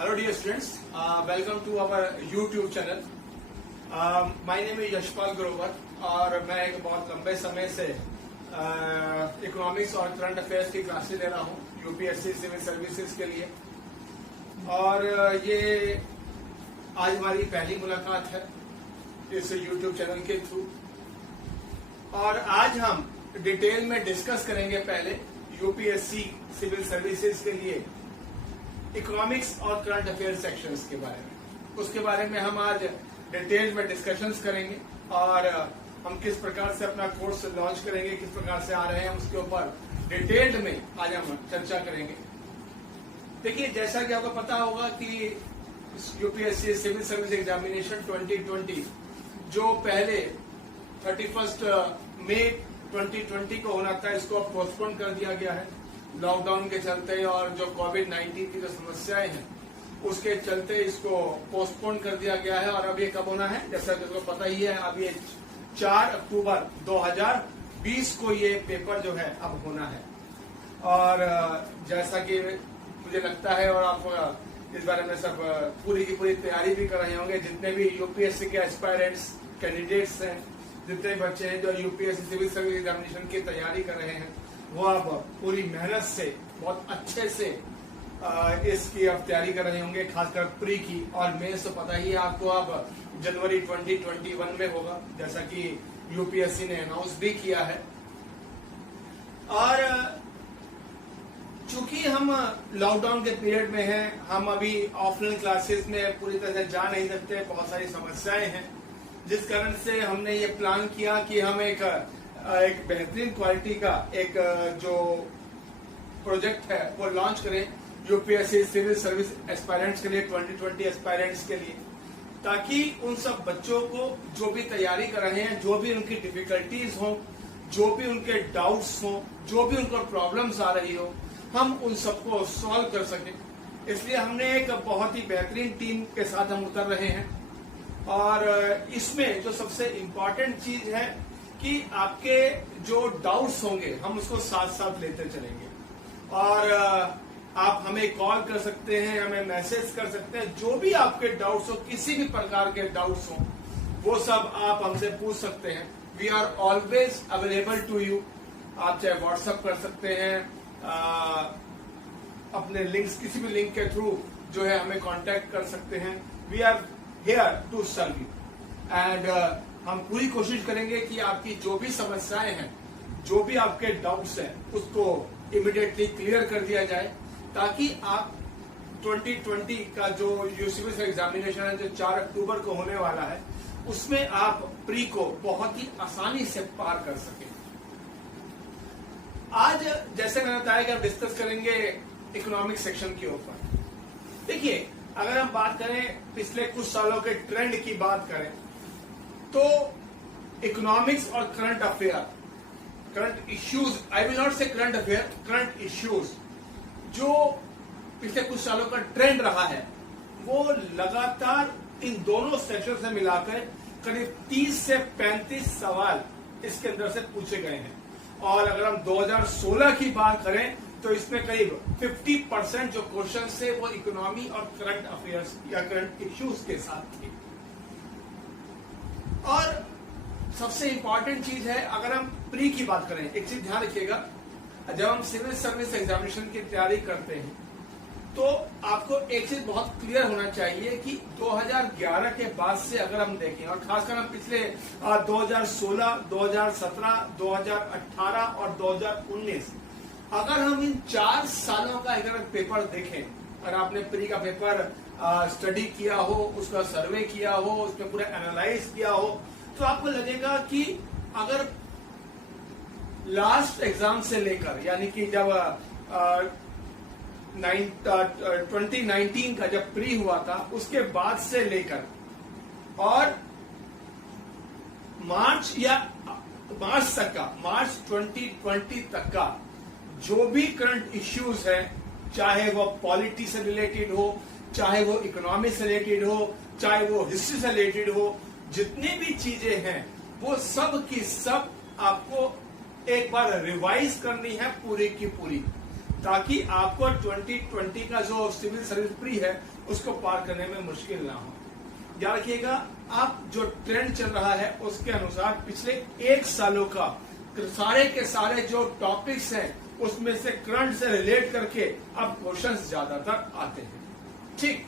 Hello dear students, welcome to our YouTube channel. My name is Yashpal Grover और मैं एक बहुत लंबे समय से इकोनॉमिक्स और करंट अफेयर्स की क्लासेस ले रहा हूँ यूपीएससी सिविल सर्विसेज के लिए। और ये आज हमारी पहली मुलाकात है इस YouTube चैनल के थ्रू। और आज हम डिटेल में डिस्कस करेंगे पहले यूपीएससी सिविल सर्विसेज के लिए इकोनॉमिक्स और करंट अफेयर सेक्शंस के बारे में। उसके बारे में हम आज डिटेल में डिस्कशंस करेंगे और हम किस प्रकार से अपना कोर्स लॉन्च करेंगे, किस प्रकार से आ रहे हैं, उसके ऊपर डिटेल्ड में आज हम चर्चा करेंगे। देखिए, जैसा कि आपको पता होगा कि यूपीएससी सिविल सर्विस एग्जामिनेशन 2020 जो पहले 31 मई 2020 को होना था, इसको अब पोस्टपोन कर दिया गया है लॉकडाउन के चलते और जो कोविड-19 की जो समस्याएं हैं उसके चलते इसको पोस्टपोन कर दिया गया है। और अब ये कब होना है, जैसा कि आपको पता ही है, अब ये 4 अक्टूबर 2020 को ये पेपर जो है अब होना है। और जैसा कि मुझे लगता है और आप इस बारे में सब पूरी की पूरी तैयारी भी कर रहे होंगे, जितने भी यूपीएससी के एस्पायरेंट्स कैंडिडेट्स हैं, जितने बच्चे हैं जो यूपीएससी सिविल सर्विस एग्जामिनेशन की तैयारी कर रहे हैं, वो अब पूरी मेहनत से बहुत अच्छे से इसकी अब तैयारी कर रहे होंगे, खासकर प्री की। और मेंस तो पता ही है आपको अब जनवरी 2021 में होगा, जैसा कि यूपीएससी ने अनाउंस भी किया है। और चूंकि हम लॉकडाउन के पीरियड में हैं, हम अभी ऑफलाइन क्लासेस में पूरी तरह से जा नहीं सकते, बहुत सारी समस्याएं हैं, जिस कारण से हमने ये प्लान किया कि हम एक बेहतरीन क्वालिटी का एक जो प्रोजेक्ट है वो लॉन्च करें यूपीएससी सिविल सर्विस एस्पायरेंट्स के लिए, 2020 एस्पायरेंट्स के लिए, ताकि उन सब बच्चों को जो भी तैयारी कर रहे हैं, जो भी उनकी डिफिकल्टीज हों, जो भी उनके डाउट्स हों, जो भी उनको प्रॉब्लम्स आ रही हो, हम उन सबको सॉल्व कर सकें। इसलिए हमने एक बहुत ही बेहतरीन टीम के साथ हम उतर रहे हैं। और इसमें जो सबसे इम्पोर्टेंट चीज है कि आपके जो डाउट्स होंगे हम उसको साथ साथ लेते चलेंगे। और आप हमें कॉल कर सकते हैं, हमें मैसेज कर सकते हैं, जो भी आपके डाउट्स हो, किसी भी प्रकार के डाउट्स हो, वो सब आप हमसे पूछ सकते हैं। We are always available to you. आप चाहे व्हाट्सएप कर सकते हैं, अपने लिंक्स, किसी भी लिंक के थ्रू जो है हमें कांटेक्ट कर सकते हैं। We are here to serve you and हम पूरी कोशिश करेंगे कि आपकी जो भी समस्याएं हैं, जो भी आपके डाउट्स हैं, उसको इमीडिएटली क्लियर कर दिया जाए, ताकि आप 2020 का जो यूसीबी एग्जामिनेशन है जो 4 अक्टूबर को होने वाला है, उसमें आप प्री को बहुत ही आसानी से पार कर सकें। आज जैसे मैंने बताया कि हम डिस्कस करेंगे इकोनॉमिक सेक्शन के ऊपर। देखिए, अगर हम बात करें पिछले कुछ सालों के ट्रेंड की बात करें, तो इकोनॉमिक्स और current affair, current issues, I will not से करंट अफेयर, करंट इश्यूज, जो पिछले कुछ सालों का ट्रेंड रहा है, वो लगातार इन दोनों सेक्शन से मिलाकर करीब 30 से 35 सवाल इसके अंदर से पूछे गए हैं। और अगर हम 2016 की बात करें तो इसमें करीब 50% जो क्वेश्चन थे वो इकोनॉमी और करंट अफेयर्स या करंट इश्यूज के साथ थे। और सबसे इंपॉर्टेंट चीज है, अगर हम प्री की बात करें, एक चीज ध्यान रखिएगा, जब हम सिविल सर्विस एग्जामिनेशन की तैयारी करते हैं तो आपको एक चीज बहुत क्लियर होना चाहिए कि 2011 के बाद से अगर हम देखें, और खासकर हम पिछले 2016, 2017, 2018 और 2019, अगर हम इन 4 सालों का अगर पेपर देखें, अगर आपने प्री का पेपर स्टडी किया हो, उसका सर्वे किया हो, उसमें पूरा एनालाइज किया हो, तो आपको लगेगा कि अगर लास्ट एग्जाम से लेकर, यानी कि जब 2019 का जब प्री हुआ था, उसके बाद से लेकर और मार्च तक का, मार्च 2020 तक का जो भी करंट इश्यूज है, चाहे वो पॉलिटी से रिलेटेड हो, चाहे वो इकोनॉमी से रिलेटेड हो, चाहे वो हिस्ट्री से रिलेटेड हो, जितनी भी चीजें हैं वो सब की सब आपको एक बार रिवाइज करनी है पूरी की पूरी। ताकि आपको 2020 का जो सिविल सर्विस प्री है उसको पार करने में मुश्किल ना हो। याद रखिएगा, आप जो ट्रेंड चल रहा है उसके अनुसार पिछले 1 सालों का सारे के सारे जो टॉपिक्स हैं उसमें से करंट से रिलेट करके अब क्वेश्चंस ज्यादातर आते हैं। ठीक,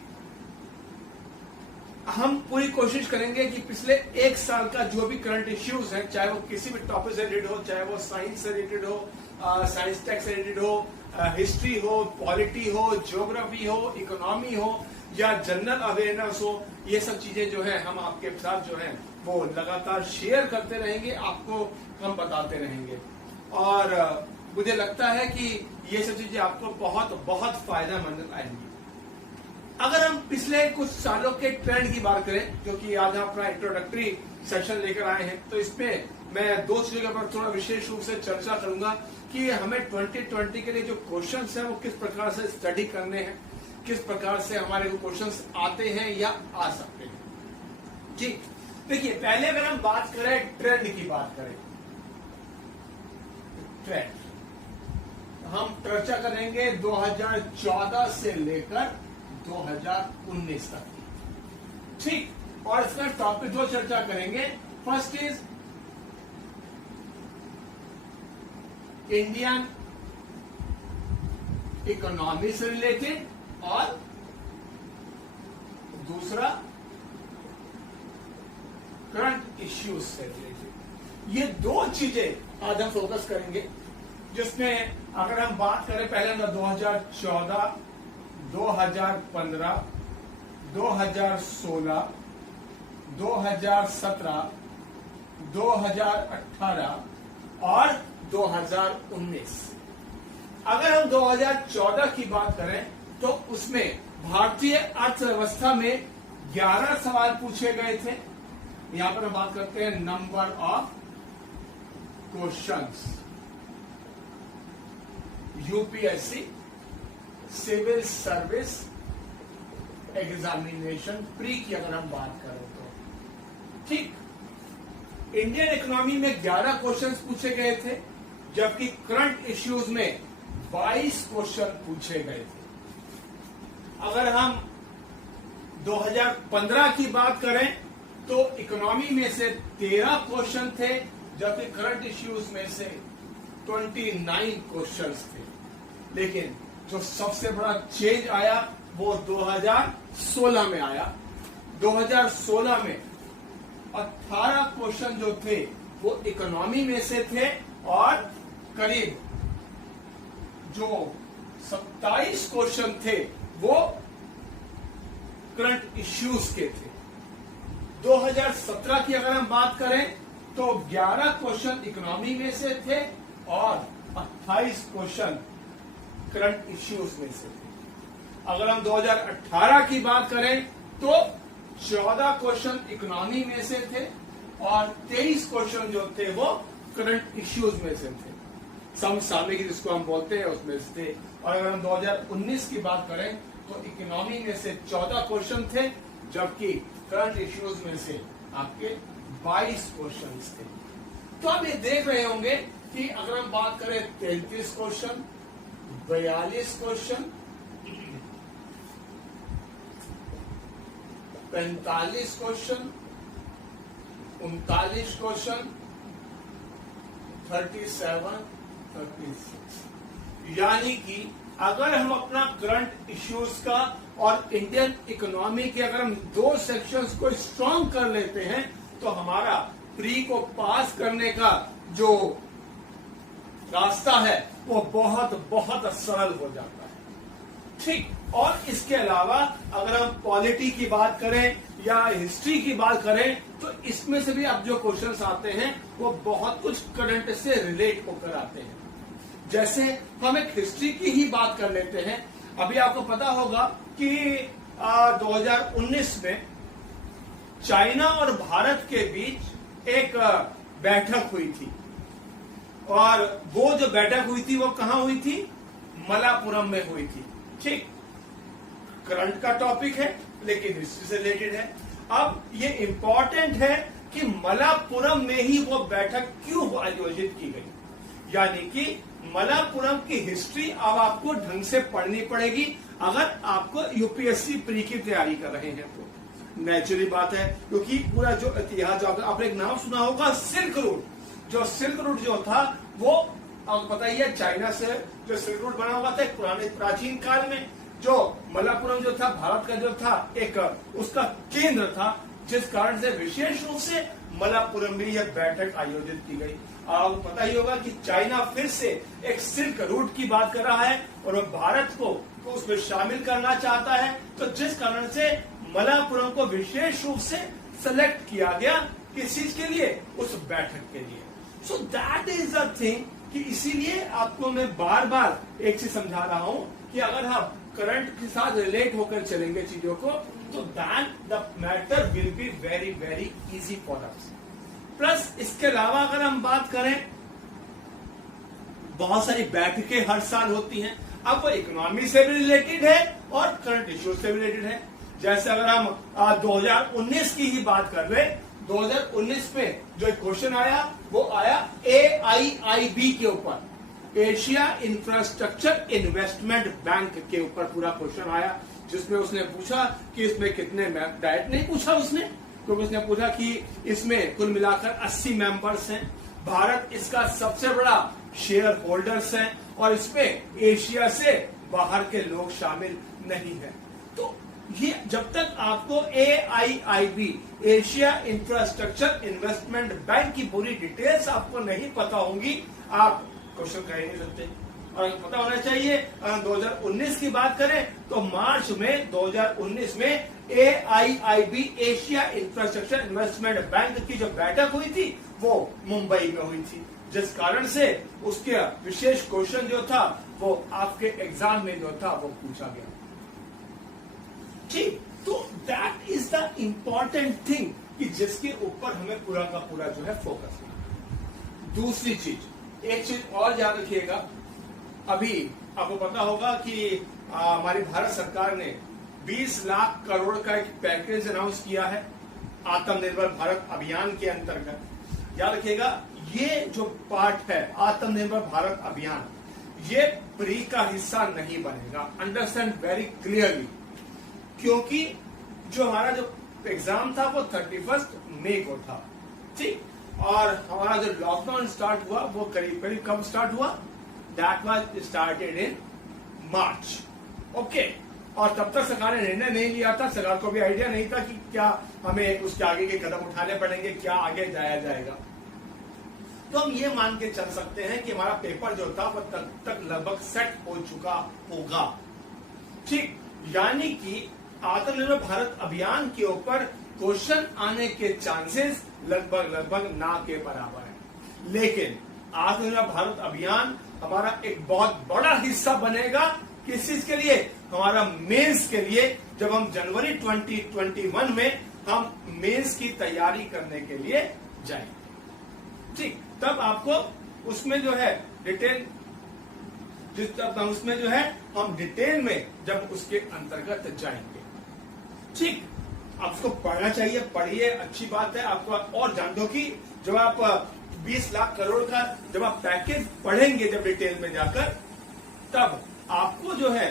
हम पूरी कोशिश करेंगे कि पिछले 1 साल का जो भी करंट इश्यूज हैं, चाहे वो किसी भी टॉपिक से रिलेटेड हो, चाहे वो साइंस से रिलेटेड हो, साइंस टेक से रिलेटेड हो, हिस्ट्री हो, पॉलिटी हो, ज्योग्राफी हो, इकोनॉमी हो या जनरल अवेयरनेस हो, ये सब चीजें जो है हम आपके साथ जो है वो लगातार शेयर करते रहेंगे, आपको हम बताते रहेंगे। और मुझे लगता है कि ये सब चीजें आपको बहुत बहुत फायदेमंद आएंगी। अगर हम पिछले कुछ सालों के ट्रेंड की बात करें, जो कि आज हम अपना इंट्रोडक्टरी सेशन लेकर आए हैं, तो इसमें मैं 2 चीजों के ऊपर थोड़ा विशेष रूप से चर्चा करूंगा कि हमें 2020 के लिए जो क्वेश्चंस हैं वो किस प्रकार से स्टडी करने हैं, किस प्रकार से हमारे को क्वेश्चंस आते हैं या आ सकते हैं। ठीक, देखिए, पहले अगर हम बात करें ट्रेंड की बात करें, ट्रेंड हम चर्चा करेंगे 2014 से लेकर 2019 तक। ठीक, और इसका टॉपिक जो चर्चा करेंगे, फर्स्ट इज इंडियन इकोनॉमी से रिलेटेड और दूसरा करंट इश्यूज से रिलेटेड। ये 2 चीजें आज हम फोकस करेंगे, जिसमें अगर हम बात करें पहले 2014, 2015, 2016, 2017, 2018 और 2019। अगर हम 2014 की बात करें तो उसमें भारतीय अर्थव्यवस्था में 11 सवाल पूछे गए थे। यहां पर हम बात करते हैं number of questions. UPSC civil service examination pre की अगर हम बात करें तो, ठीक, इंडियन इकोनॉमी में 11 क्वेश्चंस पूछे गए थे, जबकि करंट इश्यूज में 22 क्वेश्चन पूछे गए थे। अगर हम 2015 की बात करें तो इकोनॉमी में से 13 क्वेश्चन थे, जबकि करंट इश्यूज में से 29 क्वेश्चंस थे। लेकिन जो सबसे बड़ा चेंज आया वो 2016 में आया। 2016 में 18 क्वेश्चन जो थे वो इकोनॉमी में से थे और करीब जो 27 क्वेश्चन थे वो करंट इश्यूज के थे। 2017 की अगर हम बात करें तो 11 क्वेश्चन इकोनॉमी में से थे और 28 क्वेश्चन करंट इश्यूज में से थे। अगर हम 2018 की बात करें तो 14 क्वेश्चन इकोनॉमी में से थे और 23 क्वेश्चन जो थे वो करंट इश्यूज में से थे, समसामयिक जिसको हम बोलते हैं उसमें से थे। और अगर हम 2019 की बात करें तो इकोनॉमी में से 14 क्वेश्चन थे, जबकि करंट इश्यूज में से आपके 22 क्वेश्चन थे। तो आप ये देख रहे होंगे कि अगर हम बात करें 33 क्वेश्चन, 42 क्वेश्चन, 45 क्वेश्चन, 39 क्वेश्चन, 37, 36, यानी कि अगर हम अपना करंट इश्यूज का और इंडियन इकोनॉमी के अगर हम 2 सेक्शंस को स्ट्रॉन्ग कर लेते हैं तो हमारा प्री को पास करने का जो रास्ता है वो बहुत बहुत सरल हो जाता है। ठीक, और इसके अलावा अगर हम पॉलिटी की बात करें या हिस्ट्री की बात करें तो इसमें से भी अब जो क्वेश्चंस आते हैं वो बहुत कुछ करंट से रिलेट होकर आते हैं। जैसे हम एक हिस्ट्री की ही बात कर लेते हैं। अभी आपको पता होगा कि 2019 में चाइना और भारत के बीच एक बैठक हुई थी, और वो जो बैठक हुई थी वो कहां हुई थी? मलापुरम में हुई थी। ठीक, करंट का टॉपिक है लेकिन हिस्ट्री से रिलेटेड है। अब ये इंपॉर्टेंट है कि मलापुरम में ही वो बैठक क्यों आयोजित की गई, यानी कि मलप्पुरम की हिस्ट्री अब आपको ढंग से पढ़नी पड़ेगी अगर आपको यूपीएससी प्री की तैयारी कर रहे हैं तो। नेचुरली बात है, क्योंकि पूरा जो इतिहास जो आपने एक नाम सुना होगा सिल्क रूट, जो सिल्क रूट जो था वो आपको पता ही है चाइना से जो सिल्क रूट बना हुआ था पुराने प्राचीन काल में, जो मलप्पुरम जो था भारत का जो था एक उसका केंद्र था, जिस कारण से विशेष रूप से मलप्पुरम में यह बैठक आयोजित की गई। आपको पता ही होगा कि चाइना फिर से एक सिल्क रूट की बात कर रहा है और वह भारत को तो उसमें शामिल करना चाहता है, तो जिस कारण से मलप्पुरम को विशेष रूप से सेलेक्ट किया गया किस चीज के लिए, उस बैठक के लिए। सो दैट इज द थिंग कि इसीलिए आपको मैं बार बार एक चीज समझा रहा हूं कि अगर हम करंट के साथ रिलेट होकर चलेंगे चीजों को, तो then the matter will be very very easy for us. Plus इसके अलावा अगर हम बात करें, बहुत सारी बैठकें हर साल होती हैं, अब वो इकोनॉमी से भी रिलेटेड है और करंट इश्यूज से भी रिलेटेड है। जैसे अगर हम 2019 की ही बात कर रहे, 2019 में जो एक क्वेश्चन आया वो आया AIIB के ऊपर, एशिया इंफ्रास्ट्रक्चर इन्वेस्टमेंट बैंक के ऊपर पूरा क्वेश्चन आया, जिसमें उसने पूछा कि इसमें कितने डायरेक्ट नहीं पूछा उसने, क्योंकि उसने पूछा कि इसमें कुल मिलाकर 80 मेंबर्स हैं, भारत इसका सबसे बड़ा शेयर होल्डर्स है और इसमें एशिया से बाहर के लोग शामिल नहीं है। तो ये जब तक आपको AIIB Asia infrastructure investment bank की पूरी डिटेल्स आपको नहीं पता होंगी, आप क्वेश्चन कर ही नहीं सकते। और पता होना चाहिए, 2019 की बात करें तो मार्च में 2019 में AIIB Asia infrastructure investment bank की जो बैठक हुई थी वो मुंबई में हुई थी, जिस कारण से उसके विशेष क्वेश्चन जो था वो आपके एग्जाम में जो था वो पूछा गया। ठीक, तो that is the important thing कि जिसके ऊपर हमें पूरा का पूरा जो है फोकस करना। दूसरी चीज, एक चीज और याद रखिएगा, अभी आपको पता होगा कि हमारी भारत सरकार ने 20 लाख करोड़ का एक पैकेज अनाउंस किया है आत्मनिर्भर भारत अभियान के अंतर्गत। याद रखिएगा, ये जो पार्ट है आत्मनिर्भर भारत अभियान, ये प्री का हिस्सा नहीं बनेगा, अंडरस्टैंड वेरी क्लियरली, क्योंकि जो हमारा जो एग्जाम था वो 31 मई को था, ठीक, और हमारा जो लॉकडाउन स्टार्ट हुआ वो करीब करीब कब स्टार्ट हुआ, that was started in March, okay. और तब तक सरकार ने निर्णय नहीं लिया था, सरकार को भी आइडिया नहीं था कि क्या हमें उसके आगे के कदम उठाने पड़ेंगे, क्या आगे जाया जाएगा। तो हम ये मान के चल सकते हैं कि हमारा पेपर जो था वो तक लगभग सेट हो चुका होगा, ठीक। यानी कि आत्मनिर्भर भारत अभियान के ऊपर क्वेश्चन आने के चांसेस लगभग ना के बराबर है। लेकिन आत्मनिर्भर भारत अभियान हमारा एक बहुत बड़ा हिस्सा बनेगा किस चीज के लिए, हमारा मेंस के लिए, जब हम जनवरी 2021 में हम मेंस की तैयारी करने के लिए जाएंगे, ठीक। तब आपको उसमें जो है डिटेल, उसमें जो है हम डिटेल में जब उसके अंतर्गत जाएंगे, ठीक। आप उसको पढ़ना चाहिए, पढ़िए, अच्छी बात है। आपको और जान दो कि जब आप 20 लाख करोड़ का जब आप पैकेज पढ़ेंगे जब डिटेल में जाकर, तब आपको जो है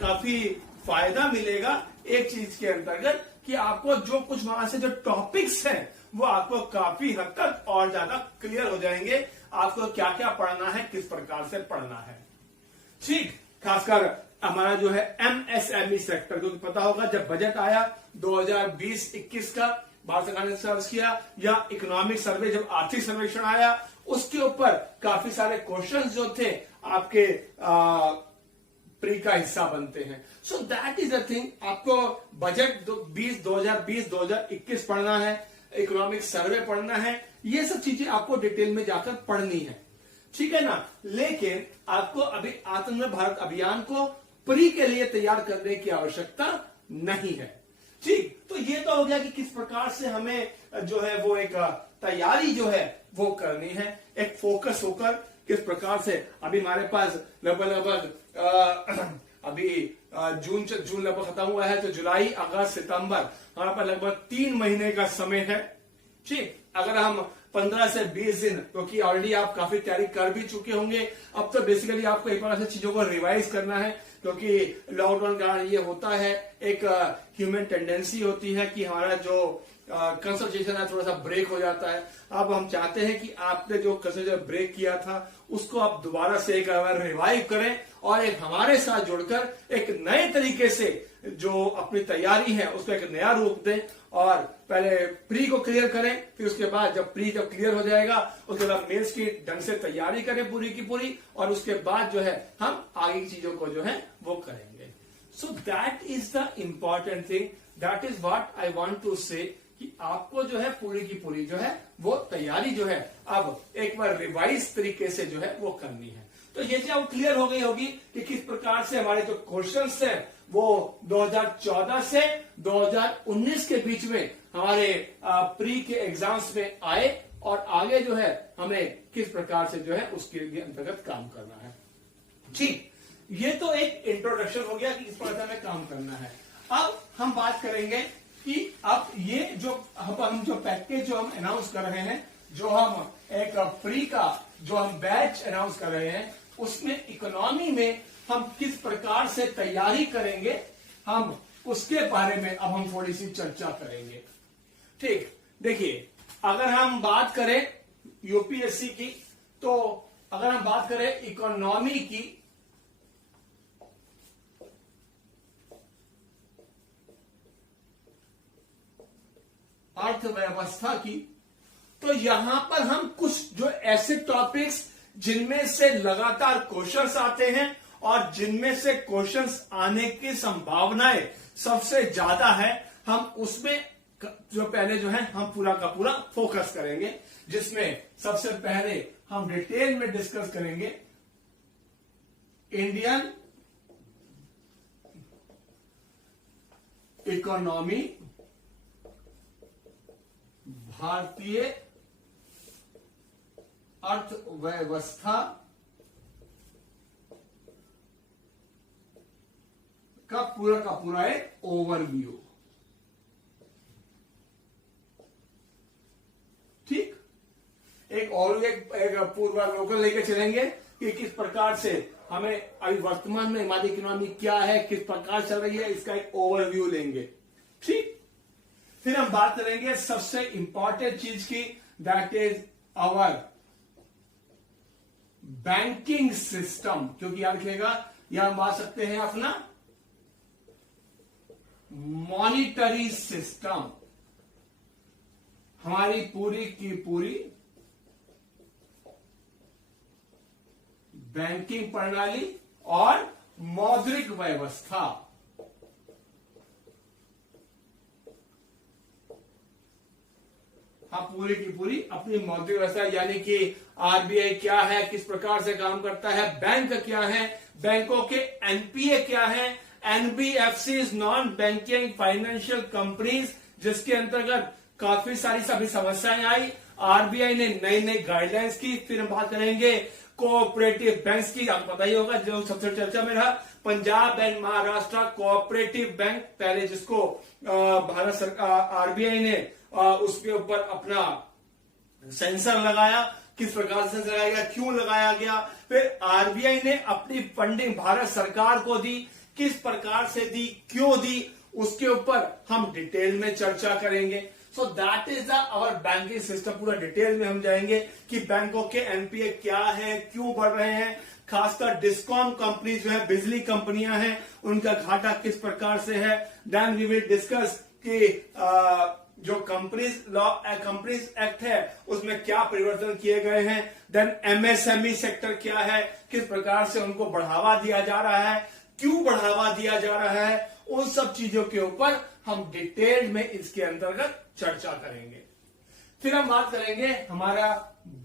काफी फायदा मिलेगा एक चीज के अंतर्गत कि आपको जो कुछ वहां से जो टॉपिक्स हैं वो आपको काफी हद तक और ज्यादा क्लियर हो जाएंगे, आपको क्या क्या पढ़ना है, किस प्रकार से पढ़ना है, ठीक। खासकर हमारा जो है MSME सेक्टर, क्योंकि पता होगा जब बजट आया 2020-21 का भारत सरकार ने सर्च किया, या इकोनॉमिक सर्वे जब आर्थिक सर्वेक्षण आया उसके ऊपर काफी सारे क्वेश्चंस जो थे आपके प्री का हिस्सा बनते हैं। सो दैट इज अ थिंग, आपको बजट 2020-2021 पढ़ना है, इकोनॉमिक सर्वे पढ़ना है, ये सब चीजें आपको डिटेल में जाकर पढ़नी है, ठीक है ना। लेकिन आपको अभी आत्मनिर्भर भारत अभियान को प्री के लिए तैयार करने की आवश्यकता नहीं है, ठीक। तो ये तो हो गया कि किस प्रकार से हमें जो है वो एक तैयारी जो है वो करनी है, एक फोकस होकर किस प्रकार से। अभी हमारे पास लगभग अभी जून लगभग खत्म हुआ है, तो जुलाई, अगस्त, सितंबर, हमारे पास लगभग 3 महीने का समय है, ठीक। अगर हम 15 से 20 दिन, क्योंकि ऑलरेडी आप काफी तैयारी कर भी चुके होंगे, अब तो बेसिकली आपको एक बार से चीजों को रिवाइज करना है, क्योंकि लॉकडाउन का ये होता है, एक ह्यूमन टेंडेंसी होती है कि हमारा जो कंसंट्रेशन है थोड़ा सा ब्रेक हो जाता है। अब हम चाहते हैं कि आपने जो कंसंट्रेशन ब्रेक किया था उसको आप दोबारा से एक बार रिवाइव करें और एक हमारे साथ जुड़कर एक नए तरीके से जो अपनी तैयारी है उसको एक नया रूप दें। और पहले प्री को क्लियर करें, फिर उसके बाद जब क्लियर हो जाएगा उसके बाद मेंस की ढंग से तैयारी करें पूरी की पूरी, और उसके बाद जो है हम आगे की चीजों को जो है वो करेंगे। So that is the important thing, that is what I want to say, कि आपको जो है पूरी की पूरी जो है वो तैयारी जो है अब एक बार रिवाइज तरीके से जो है वो करनी है। तो ये जो क्लियर हो गई होगी कि किस प्रकार से हमारे जो क्वेश्चंस हैं वो 2014 से 2019 के बीच में हमारे प्री के एग्जाम्स में आए, और आगे जो है हमें किस प्रकार से जो है उसके अंतर्गत काम करना है। ठीक, ये तो एक इंट्रोडक्शन हो गया कि किस प्रकार से हमें काम करना है। अब हम बात करेंगे कि अब ये जो हम जो पैकेज जो हम अनाउंस कर रहे हैं, जो हम एक प्री का जो हम बैच अनाउंस कर रहे हैं, उसमें इकोनॉमी में हम किस प्रकार से तैयारी करेंगे, हम उसके बारे में अब हम थोड़ी सी चर्चा करेंगे। ठीक, देखिए अगर हम बात करें यूपीएससी की, तो अगर हम बात करें इकोनॉमी की, अर्थव्यवस्था की, तो यहां पर हम कुछ जो ऐसे टॉपिक्स जिनमें से लगातार क्वेश्चंस आते हैं और जिनमें से क्वेश्चंस आने की संभावनाएं सबसे ज्यादा है, हम उसमें जो पहले जो है हम पूरा का पूरा फोकस करेंगे, जिसमें सबसे पहले हम डिटेल में डिस्कस करेंगे इंडियन इकोनॉमी, भारतीय अर्थव्यवस्था का पूरा एक ओवरव्यू। ठीक, एक और एक पूर्वावलोकन लेके चलेंगे कि किस प्रकार से हमें अभी वर्तमान में हमारी इकोनॉमी क्या है, किस प्रकार चल रही है, इसका एक ओवरव्यू लेंगे। ठीक, फिर हम बात करेंगे सबसे इंपॉर्टेंट चीज की, that is our banking system, क्योंकि याद रखिएगा यह हम बात सकते हैं अपना मॉनिटरी सिस्टम, हमारी पूरी की पूरी बैंकिंग प्रणाली और मौद्रिक व्यवस्था। हाँ, पूरी की पूरी अपनी मौद्रिक व्यवस्था, यानी कि आरबीआई क्या है, किस प्रकार से काम करता है, बैंक क्या है, बैंकों के एनपीए क्या है, NBFC non banking financial companies, जिसके अंतर्गत काफी सारी सभी समस्याएं आई, आरबीआई ने नई नई गाइडलाइंस की। फिर हम बात करेंगे कोऑपरेटिव बैंक्स की, आपको पता ही होगा जो सबसे चर्चा में रहा, Punjab and Maharashtra cooperative bank, पहले जिसको भारत सरकार आरबीआई ने उसके ऊपर अपना सेंसर लगाया, किस प्रकार से लगाया गया, क्यों लगाया गया, फिर आरबीआई ने अपनी फंडिंग भारत सरकार को दी, किस प्रकार से दी, क्यों दी, उसके ऊपर हम डिटेल में चर्चा करेंगे। So that is our banking system, पूरा डिटेल में हम जाएंगे कि बैंकों के एनपीए क्या है, क्यों बढ़ रहे हैं, खासकर डिस्कॉम कंपनी जो है, बिजली कंपनियां हैं, उनका घाटा किस प्रकार से है। देन वी विल डिस्कस कि जो कंपनीज एक्ट है उसमें क्या परिवर्तन किए गए हैं। देन एमएसएमई सेक्टर क्या है, किस प्रकार से उनको बढ़ावा दिया जा रहा है, क्यों बढ़ावा दिया जा रहा है, उन सब चीजों के ऊपर हम डिटेल में इसके अंतर्गत चर्चा करेंगे। फिर हम बात करेंगे हमारा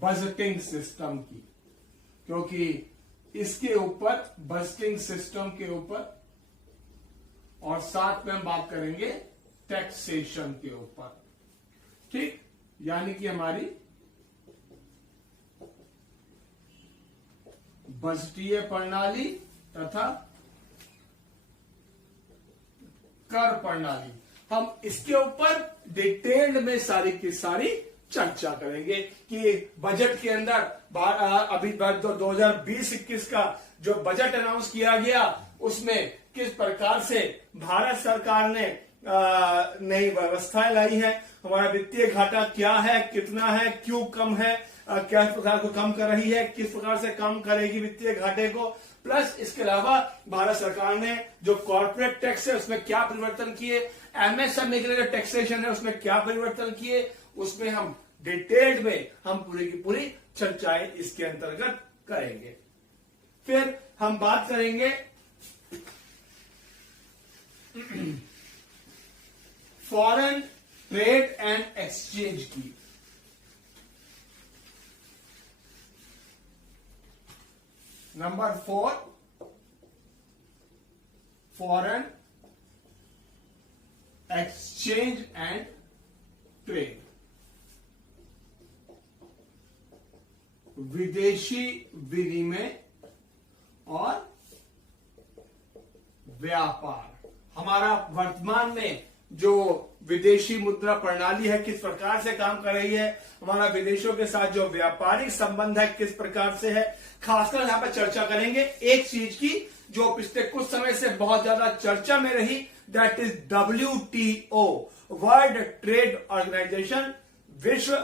बजटिंग सिस्टम की, क्योंकि इसके ऊपर बजटिंग सिस्टम के ऊपर, और साथ में हम बात करेंगे टैक्सेशन के ऊपर। ठीक, यानी कि हमारी बजटीय प्रणाली तथा कर प्रणाली, हम इसके ऊपर डिटेल्ड में सारी की सारी चर्चा करेंगे कि बजट के अंदर अभी 2020-21 का जो बजट अनाउंस किया गया उसमें किस प्रकार से भारत सरकार ने नई व्यवस्थाएं लाई है, हमारा वित्तीय घाटा क्या है, कितना है, क्यों कम है, किस प्रकार को कम कर रही है, किस प्रकार से कम करेगी वित्तीय घाटे को, प्लस इसके अलावा भारत सरकार ने जो कॉर्पोरेट टैक्स है उसमें क्या परिवर्तन किए, एमएसएमई के लिए जो टैक्सेशन है उसमें क्या परिवर्तन किए, उसमें हम डिटेल्ड में हम पूरी की पूरी चर्चाएं इसके अंतर्गत करेंगे। फिर हम बात करेंगे फॉरेन ट्रेड एंड एक्सचेंज की। Number 4, foreign exchange and trade, विदेशी विनिमय और व्यापार। हमारा वर्तमान में जो विदेशी मुद्रा प्रणाली है किस प्रकार से काम कर रही है, हमारा विदेशों के साथ जो व्यापारिक संबंध है किस प्रकार से है, खासकर यहां पर चर्चा करेंगे एक चीज की जो पिछले कुछ समय से बहुत ज्यादा चर्चा में रही, that is WTO, world trade organisation, विश्व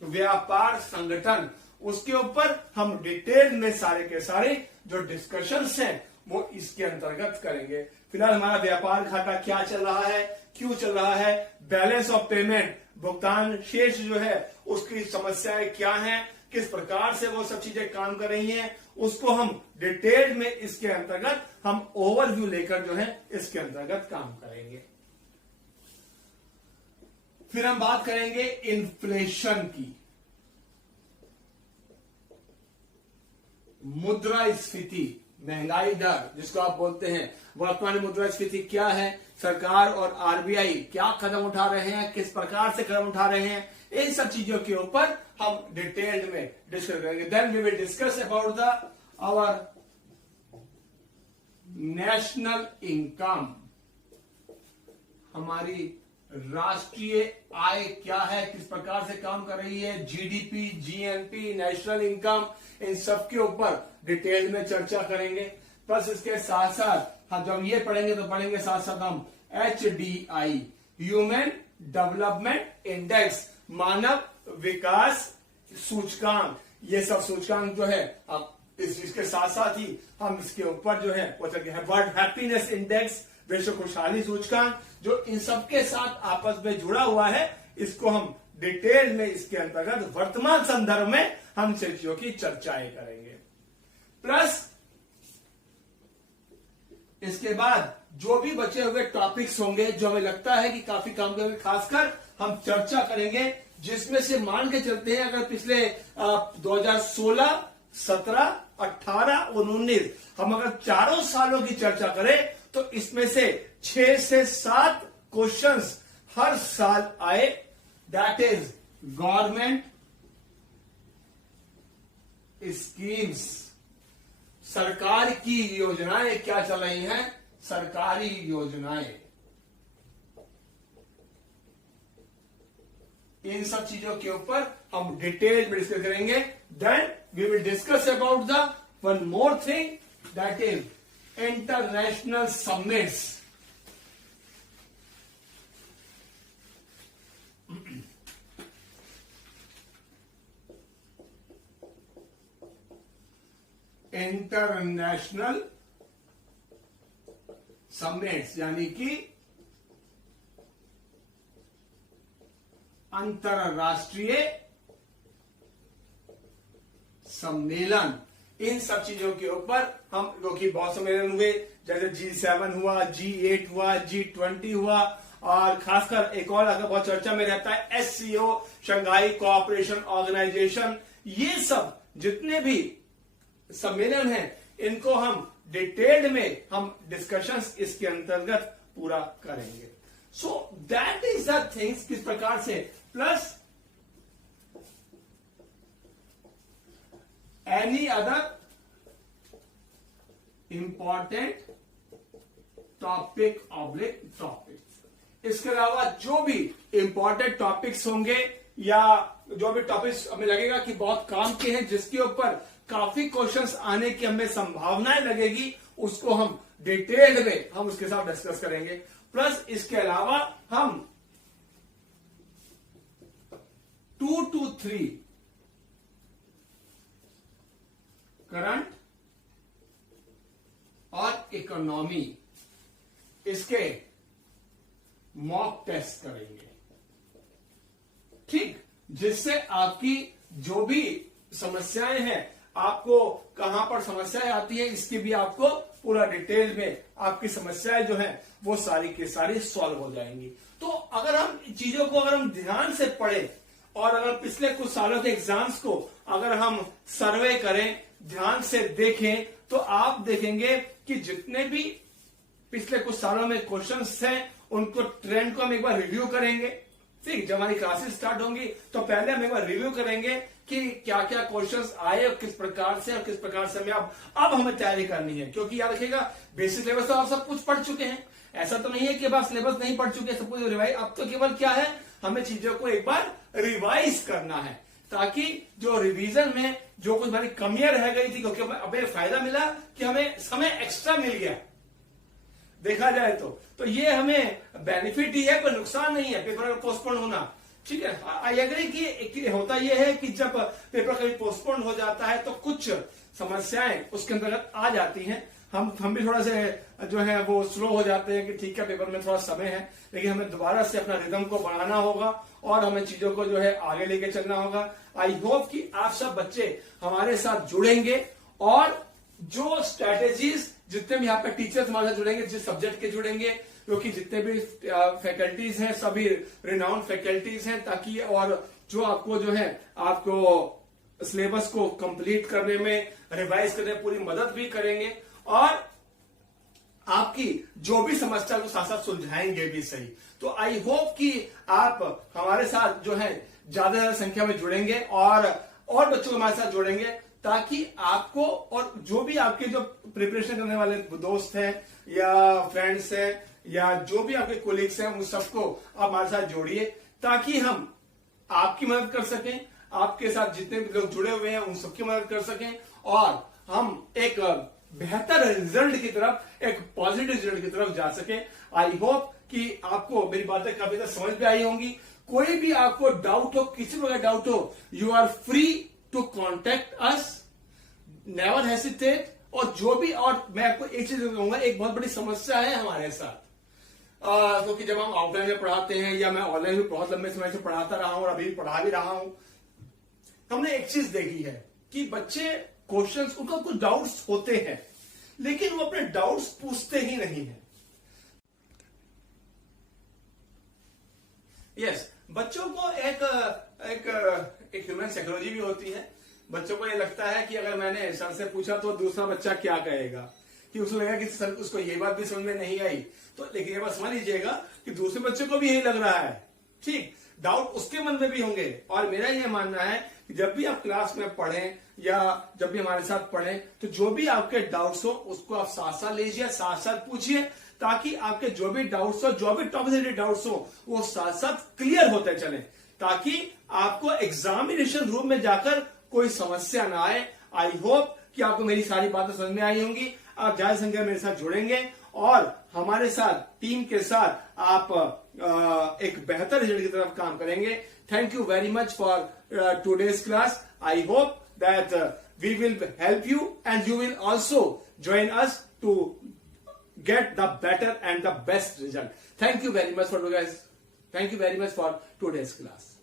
व्यापार संगठन। उसके ऊपर हम डिटेल में सारे के सारे जो डिस्कशंस हैं वो इसके अंतर्गत करेंगे। फिलहाल हमारा व्यापार घाटा क्या चल रहा है, क्यों चल रहा है, बैलेंस ऑफ पेमेंट, भुगतान शेष जो है उसकी समस्याएं क्या हैं, किस प्रकार से वो सब चीजें काम कर रही हैं, उसको हम डिटेल में इसके अंतर्गत हम ओवरव्यू लेकर जो है इसके अंतर्गत काम करेंगे। फिर हम बात करेंगे इन्फ्लेशन की, मुद्रास्फीति, महंगाई दर जिसको आप बोलते हैं, वर्तमान मुद्रास्फीति क्या है, सरकार और आरबीआई क्या कदम उठा रहे हैं, किस प्रकार से कदम उठा रहे हैं, इन सब चीजों के ऊपर हम डिटेल्ड में डिस्कस करेंगे। Then we will discuss about the our national income, हमारी राष्ट्रीय आय क्या है, किस प्रकार से काम कर रही है, जीडीपी, जीएनपी, नेशनल इनकम, इन सब के ऊपर डिटेल में चर्चा करेंगे। प्लस इसके साथ साथ हम जब ये पढ़ेंगे तो पढ़ेंगे साथ साथ हम HDI, ह्यूमन डेवलपमेंट इंडेक्स, मानव विकास सूचकांक, ये सब सूचकांक जो है अब इसके साथ साथ ही हम इसके ऊपर जो है वो वर्ल्ड हैप्पीनेस इंडेक्स, विश्व खुशहाली सूचकांक, जो इन सबके साथ आपस में जुड़ा हुआ है, इसको हम डिटेल में इसके अंतर्गत वर्तमान संदर्भ में हम चीजों की चर्चाएं करेंगे। प्लस इसके बाद जो भी बचे हुए टॉपिक्स होंगे जो हमें लगता है कि काफी काम करेंगे, खासकर हम चर्चा करेंगे जिसमें से मान के चलते हैं अगर पिछले 2016, 17, 18 और 19 हम अगर चारों सालों की चर्चा करें तो इसमें से 6 से 7 क्वेश्चंस हर साल आए। दैट इज गवर्नमेंट स्कीम्स, सरकार की योजनाएं क्या चल रही हैं, सरकारी योजनाएं, इन सब चीजों के ऊपर हम डिटेल में डिस्कस करेंगे। Then we will discuss about the one more thing, that is international summits. International summits यानी कि अंतरराष्ट्रीय सम्मेलन, इन सब चीजों के ऊपर हम, क्योंकि बहुत सम्मेलन हुए जैसे G7 हुआ, G8 हुआ, G20 हुआ, और खासकर एक और अगर बहुत चर्चा में रहता है SCO, शंघाई कोऑपरेशन ऑर्गेनाइजेशन, ये सब जितने भी सम्मेलन हैं इनको हम डिटेल्ड में हम डिस्कशंस इसके अंतर्गत पूरा करेंगे। So that is the things, किस प्रकार से, plus any other important topic oblique topic, इसके अलावा जो भी इंपॉर्टेंट टॉपिक्स होंगे या जो भी टॉपिक्स हमें लगेगा कि बहुत काम के हैं, जिसके ऊपर काफी क्वेश्चंस आने की हमें संभावनाएं लगेगी, उसको हम डिटेल में हम उसके साथ डिस्कस करेंगे। प्लस इसके अलावा हम 2 to 3 करंट और इकोनॉमी इसके मॉक टेस्ट करेंगे, ठीक, जिससे आपकी जो भी समस्याएं हैं, आपको कहां पर समस्याएं आती है, इसकी भी आपको पूरा डिटेल में आपकी समस्याएं जो है वो सारी की सारी सॉल्व हो जाएंगी। तो अगर हम चीजों को अगर हम ध्यान से पढ़ें और अगर पिछले कुछ सालों के एग्जाम्स को अगर हम सर्वे करें, ध्यान से देखें, तो आप देखेंगे कि जितने भी पिछले कुछ सालों में क्वेश्चंस हैं, उनको ट्रेंड को हम एक बार रिव्यू करेंगे। ठीक, जब हमारी क्लासेस स्टार्ट होंगी तो पहले हम एक बार रिव्यू करेंगे कि क्या क्या क्वेश्चंस आए और किस प्रकार से हमें अब हमें तैयारी करनी है। क्योंकि याद रखिएगा, बेसिक सिलेबस तो आप सब कुछ पढ़ चुके हैं, ऐसा तो नहीं है कि अब सिलेबस नहीं पढ़ चुके, सब कुछ रिवाइज। अब तो केवल क्या है, हमें चीजों को एक बार रिवाइज करना है, ताकि जो रिवीजन में जो कुछ हमारी कमियां रह गई थी, क्योंकि हमें फायदा मिला कि हमें समय एक्स्ट्रा मिल गया, देखा जाए तो ये हमें बेनिफिट ही है, कोई नुकसान नहीं है पेपर का पोस्टपोन होना। ठीक है, आई एग्री कि होता यह है कि जब पेपर कभी पोस्टपोन हो जाता है तो कुछ समस्याएं उसके अंतर्गत आ जाती हैं। हम भी थोड़ा से जो है वो स्लो हो जाते हैं कि ठीक है पेपर में थोड़ा समय है, लेकिन हमें दोबारा से अपना रिदम को बढ़ाना होगा और हमें चीजों को जो है आगे लेके चलना होगा। आई होप कि आप सब बच्चे हमारे साथ जुड़ेंगे और जो स्ट्रेटेजीज, जितने भी यहाँ पे टीचर्स हमारे साथ जुड़ेंगे, जिस सब्जेक्ट के जुड़ेंगे, क्योंकि जितने भी फैकल्टीज हैं सभी रिनाउंड फैकल्टीज हैं, ताकि और जो आपको जो है आपको सिलेबस को कंप्लीट करने में, रिवाइज करने में पूरी मदद भी करेंगे और आपकी जो भी समस्या को साथ साथ सुलझाएंगे भी सही। तो आई होप कि आप हमारे साथ जो है ज्यादा संख्या में जुड़ेंगे और बच्चों को हमारे साथ जोड़ेंगे, ताकि आपको और जो भी आपके जो प्रिपरेशन करने वाले दोस्त हैं या फ्रेंड्स हैं या जो भी आपके कोलीग्स हैं, उन सबको आप हमारे साथ जोड़िए, ताकि हम आपकी मदद कर सकें, आपके साथ जितने भी लोग जुड़े हुए हैं उन सबकी मदद कर सकें और हम एक बेहतर रिजल्ट की तरफ, एक पॉजिटिव रिजल्ट की तरफ जा सके। आई होप कि आपको मेरी बातें काफी ज्यादा समझ में आई होंगी। कोई भी आपको डाउट हो, किसी प्रकार डाउट हो, you are free to contact us, never hesitate. और जो भी, और मैं आपको एक चीज कहूंगा, एक बहुत बड़ी समस्या है हमारे साथ, क्योंकि जब हम ऑफलाइन में पढ़ाते हैं या मैं ऑनलाइन में बहुत लंबे समय से पढ़ाता रहा हूं और अभी पढ़ा भी रहा हूं, हमने एक चीज देखी है कि बच्चे क्वेश्चंस, उनको कुछ डाउट्स होते हैं लेकिन वो अपने डाउट्स पूछते ही नहीं है। यस, बच्चों को एक ह्यूमन साइकोलॉजी भी होती है। बच्चों को ये लगता है कि अगर मैंने सर से पूछा तो दूसरा बच्चा क्या कहेगा, कि उसको लगेगा कि सर उसको ये बात भी समझ में नहीं आई, तो लेकिन ये बात समझ लीजिएगा कि दूसरे बच्चे को भी यही लग रहा है। ठीक, डाउट उसके मन में भी होंगे। और मेरा ये मानना है कि जब भी आप क्लास में पढ़ें या जब भी हमारे साथ पढ़ें, तो जो भी आपके डाउट्स हो उसको आप साथ साथ लीजिए, साथ साथ पूछिए, ताकि आपके जो भी डाउट्स हो, जो भी टॉपिक से डाउट्स हो, वो साथ साथ क्लियर होते चले, ताकि आपको एग्जामिनेशन रूम में जाकर कोई समस्या ना आए। आई होप कि आपको मेरी सारी बातें समझ में आई होंगी। आप ज्यादा संख्या में मेरे साथ जुड़ेंगे और हमारे साथ, टीम के साथ आप एक बेहतर रिजल्ट की तरफ काम करेंगे। Thank you very much for today's class. I hope that we will help you and you will also join us to get the better and the best result. Thank you very much for you guys. Thank you very much for today's class.